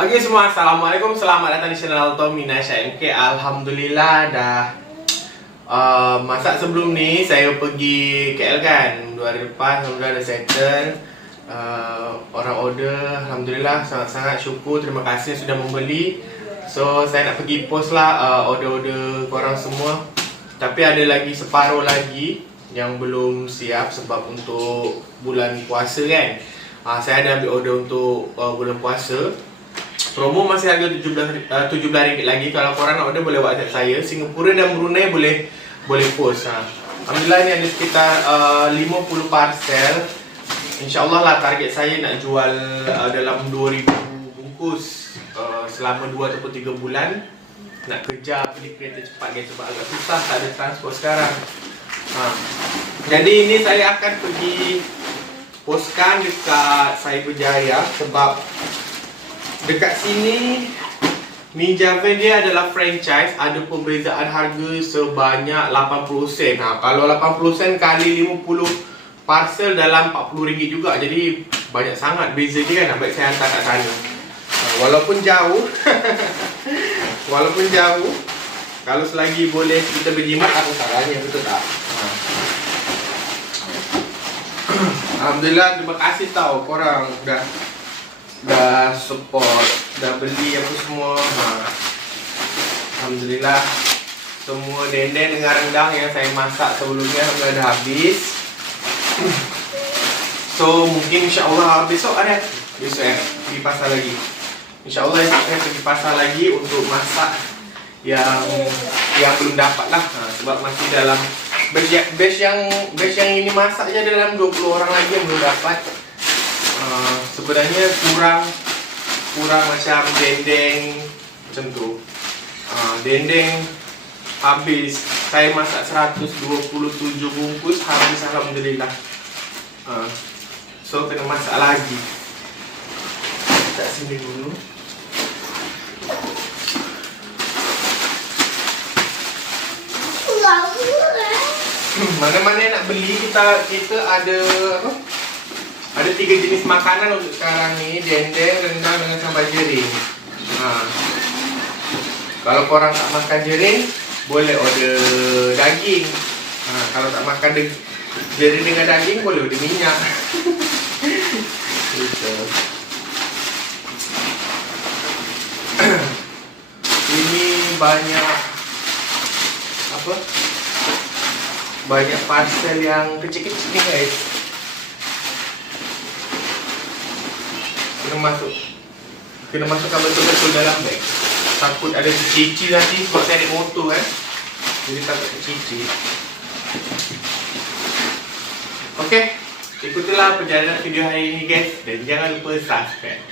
Oke semua, Assalamualaikum, selamat datang di channel Tommy Nasha MK. Alhamdulillah dah masak sebelum ni. Saya pergi KL kan 2 hari lepas, Alhamdulillah dah settle. Orang order, Alhamdulillah sangat-sangat syukur, terima kasih sudah membeli. So saya nak pergi post lah order-order korang semua. Tapi ada lagi separuh lagi yang belum siap sebab untuk bulan puasa kan. Saya ada ambil order untuk bulan puasa. Promo masih harga RM17 lagi. Kalau korang nak order boleh WhatsApp saya. Singapura dan Brunei boleh post. Alhamdulillah ni ada sekitar 50 parcel. InsyaAllah lah target saya nak jual dalam 2000 bungkus selama 2 ataupun 3 bulan. Nak kerja beli kereta cepat guys sebab agak susah, tak ada transport sekarang. Jadi ini saya akan pergi postkan dekat Cyberjaya sebab dekat sini Ninja Van dia adalah franchise, ada perbezaan harga sebanyak 80 sen. Kalau 80 sen kali 50 parcel dalam RM40 juga. Jadi banyak sangat beza dia kan. Baik saya hantar kat sana. Walaupun jauh walaupun jauh, kalau selagi boleh kita berjimat apa salahnya, betul tak? Alhamdulillah, terima kasih tau korang dah support, dah beli apa semua. Alhamdulillah, semua dendeng dengan rendang yang saya masak sebelumnya Alhamdulillah dah habis. So mungkin insyaAllah besok ada, besok pergi pasar lagi. InsyaAllah saya pergi pasar lagi untuk masak yang belum dapat lah. Sebab masih dalam batch yang ini masak je dalam 20 orang lagi yang belum dapat. Sebenarnya kurang macam dendeng macam tu. Dendeng habis, saya masak 127 bungkus habis Alhamdulillah. So kena masak lagi. Kat sini dulu. Mana-mana nak beli, kita ada apa? Ada 3 jenis makanan untuk sekarang ni, dendeng, rendang dengan sambal jering. Kalau korang tak makan jering, boleh order daging. Kalau tak makan jering dengan daging, boleh order minyak. Gitu. Ini banyak parcel yang kecil-kecil ni guys. Kena masukkan betul-betul dalam beg. Takut ada cici nanti sebab saya naik motor kan. Jadi takut cici. Okey, ikutilah perjalanan video hari ini guys. Dan jangan lupa subscribe.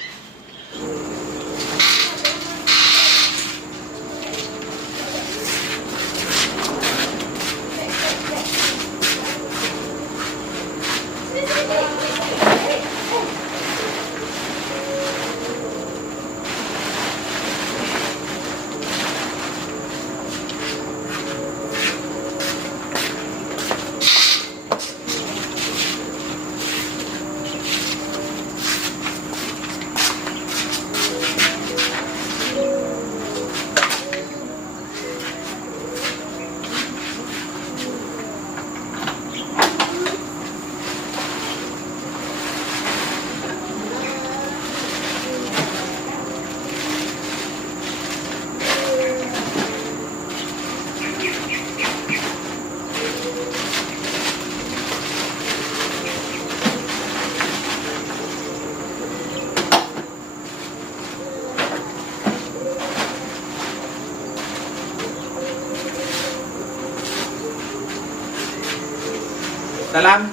Salam.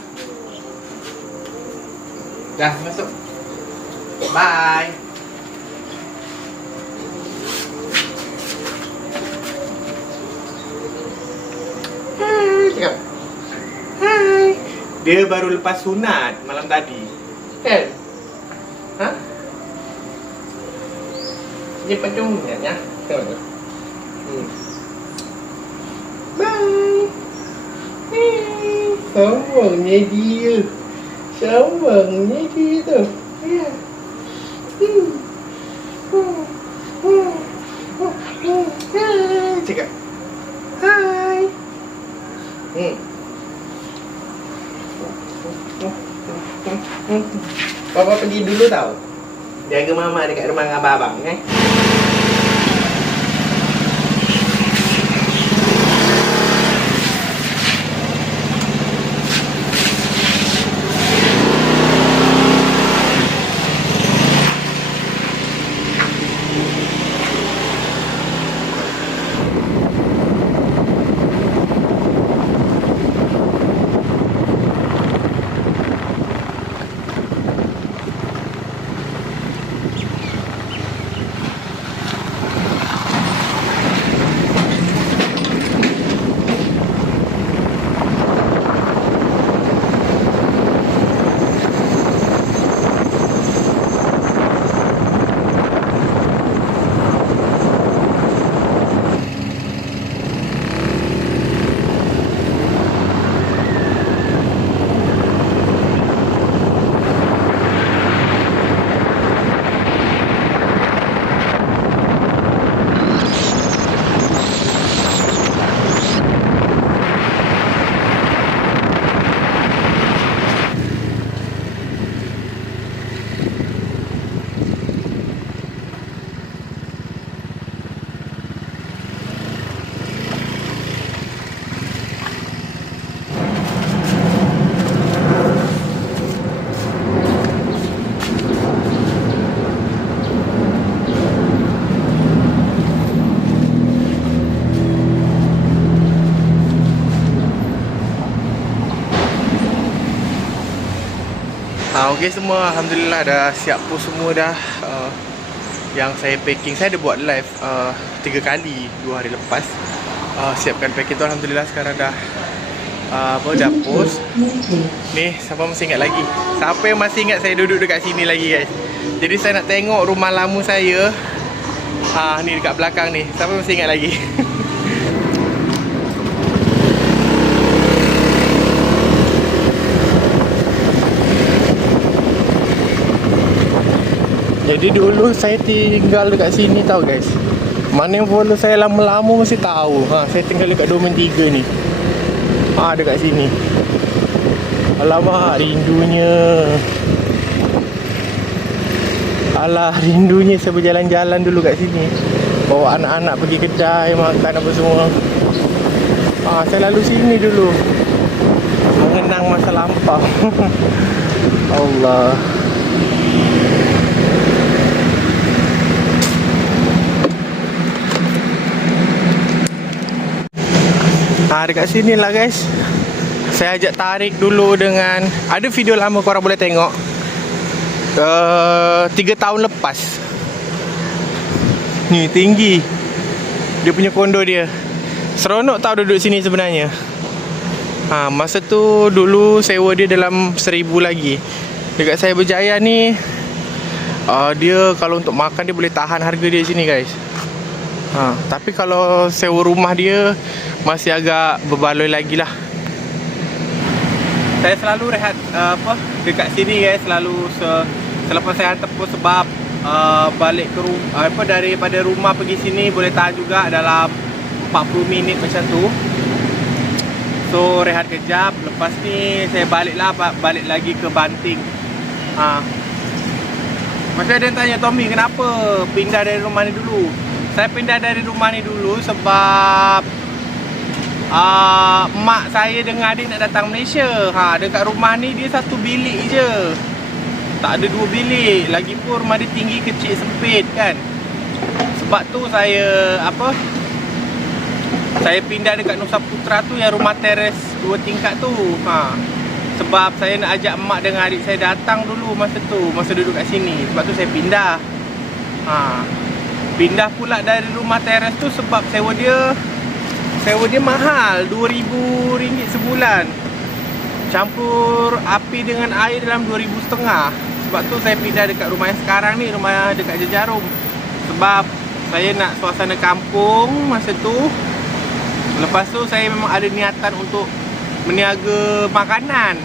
Dah masuk. Bye. Hai, cakap. Hai. Dia baru lepas sunat malam tadi. Kan? Dia pencung ya. Tengok. Bye. Sambangnya dia. Sambangnya dia tu. Ya. Cakap hai. Papa pergi dulu tau. Jaga mama dekat rumah dengan abang-abang eh. Okey semua, alhamdulillah dah siap pun semua dah. Yang saya packing, saya ada buat live 3 kali 2 hari lepas. Siapkan packing tu, alhamdulillah sekarang dah dah post. Ni, siapa masih ingat lagi? Siapa yang masih ingat saya duduk dekat sini lagi guys? Jadi saya nak tengok rumah lama saya. Ni dekat belakang ni. Siapa masih ingat lagi? Jadi dulu saya tinggal dekat sini tau guys. Mana yang follow saya lama-lama mesti tahu. Saya tinggal dekat Domain 3 ni. Dekat sini. Alamak, rindunya. Alah, rindunya saya berjalan-jalan dulu kat sini. Bawa anak-anak pergi kedai, makan apa semua. Saya lalu sini dulu. Mengenang masa lampau. Allah. Dekat sini lah guys. Saya ajak tarik dulu dengan, ada video lama korang boleh tengok 3 tahun lepas. Ni tinggi dia punya kondo dia. Seronok tau duduk sini sebenarnya. Masa tu dulu sewa dia dalam 1,000 lagi. Dekat saya Berjaya ni dia kalau untuk makan dia boleh tahan harga dia sini guys. Tapi kalau sewa rumah dia masih agak berbaloi lagi lah. Saya selalu rehat dekat sini guys. Selalu selepas saya hantar pos sebab balik ke rumah, daripada rumah pergi sini boleh tahan juga dalam 40 minit macam tu. So rehat kejap. Lepas ni saya balik lagi ke Banting. Macam ada yang tanya, Tommy kenapa pindah dari rumah ni dulu? Saya pindah dari rumah ni dulu sebab mak saya dengan adik nak datang Malaysia. Dekat rumah ni dia 1 bilik je. Tak ada 2 bilik. Lagipun rumah dia tinggi, kecil, sempit kan. Sebab tu saya saya pindah dekat Nusa Putra tu, yang rumah teres 2 tingkat tu. Sebab saya nak ajak mak dengan adik saya datang dulu masa tu, masa duduk kat sini. Sebab tu saya pindah. Pindah pula dari rumah teres tu sebab sewa dia mahal, RM2,000 sebulan. Campur api dengan air dalam RM2,500. Sebab tu saya pindah dekat rumah yang sekarang ni, rumah dekat Jejarum. Sebab saya nak suasana kampung masa tu. Lepas tu saya memang ada niatan untuk meniaga makanan.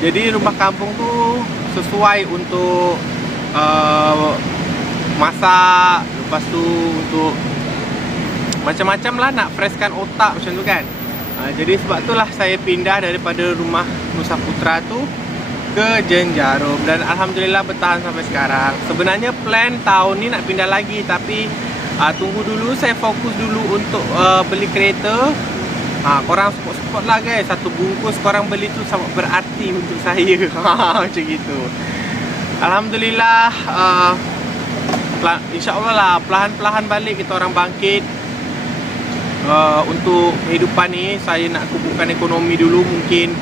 Jadi rumah kampung tu sesuai untuk masak, lepas tu untuk macam-macam lah nak freshkan otak macam tu kan. Jadi sebab itulah saya pindah daripada rumah Nusa Putra tu ke Jenjarum dan alhamdulillah bertahan sampai sekarang. Sebenarnya plan tahun ni nak pindah lagi, tapi tunggu dulu, saya fokus dulu untuk beli kereta. Korang support lah guys, satu bungkus korang beli tu sangat berarti untuk saya. Macam gitu. Alhamdulillah, insyaAllah lah perlahan-perlahan balik kita orang bangkit. Untuk kehidupan ni saya nak kukuhkan ekonomi dulu. Mungkin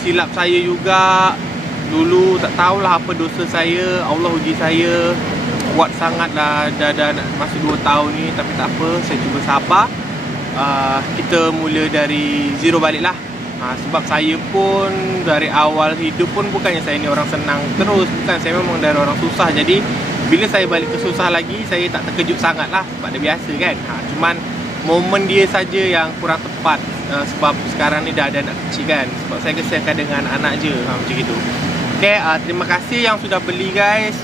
silap saya juga dulu, tak tahulah apa dosa saya. Allah uji saya kuat sangat lah, dah nak masuk 2 tahun ni. Tapi tak apa, saya cuba sabar. Kita mula dari zero balik lah. Sebab saya pun dari awal hidup pun bukannya saya ni orang senang terus. Bukan, saya memang dari orang susah. Jadi bila saya balik ke susah lagi, saya tak terkejut sangat lah. Sebab dah biasa kan. Cuman momen dia saja yang kurang tepat. Sebab sekarang ni dah ada anak kecil kan. Sebab saya kesiankan dengan anak je. Macam gitu. Okay, terima kasih yang sudah beli guys.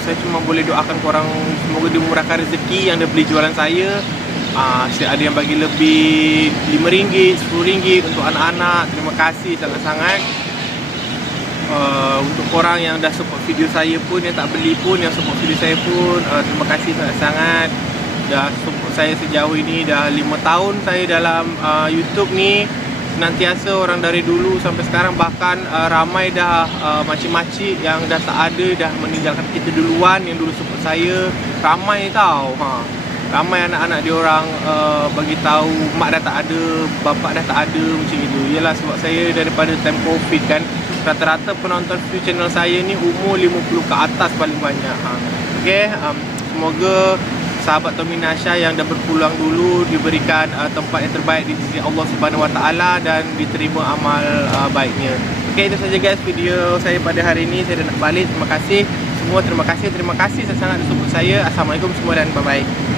Saya cuma boleh doakan korang semoga dimurahkan rezeki yang dah beli jualan saya. Ada yang bagi lebih RM5, RM10 untuk anak-anak. Terima kasih sangat-sangat. Untuk korang yang dah support video saya pun, yang tak beli pun, yang support video saya pun, terima kasih sangat-sangat. Dah support saya sejauh ini. Dah 5 tahun saya dalam YouTube ni. Senantiasa orang dari dulu sampai sekarang. Bahkan ramai dah makcik-makcik yang dah tak ada, dah meninggalkan kita duluan, yang dulu support saya. Ramai tau. Ramai anak-anak dia orang bagi tahu mak dah tak ada, bapak dah tak ada, macam itu. Yalah, sebab saya daripada time Covid kan, rata-rata penonton video channel saya ni umur 50 ke atas paling banyak. Okay, semoga sahabat Tommy Nasha yang dah berpulang dulu diberikan tempat yang terbaik di sisi Allah Subhanahu Wa Taala dan diterima amal baiknya. Okay, itu saja guys video saya pada hari ini. Saya dah nak balik. Terima kasih semua, terima kasih sangat-sangat support saya. Assalamualaikum semua dan bye-bye.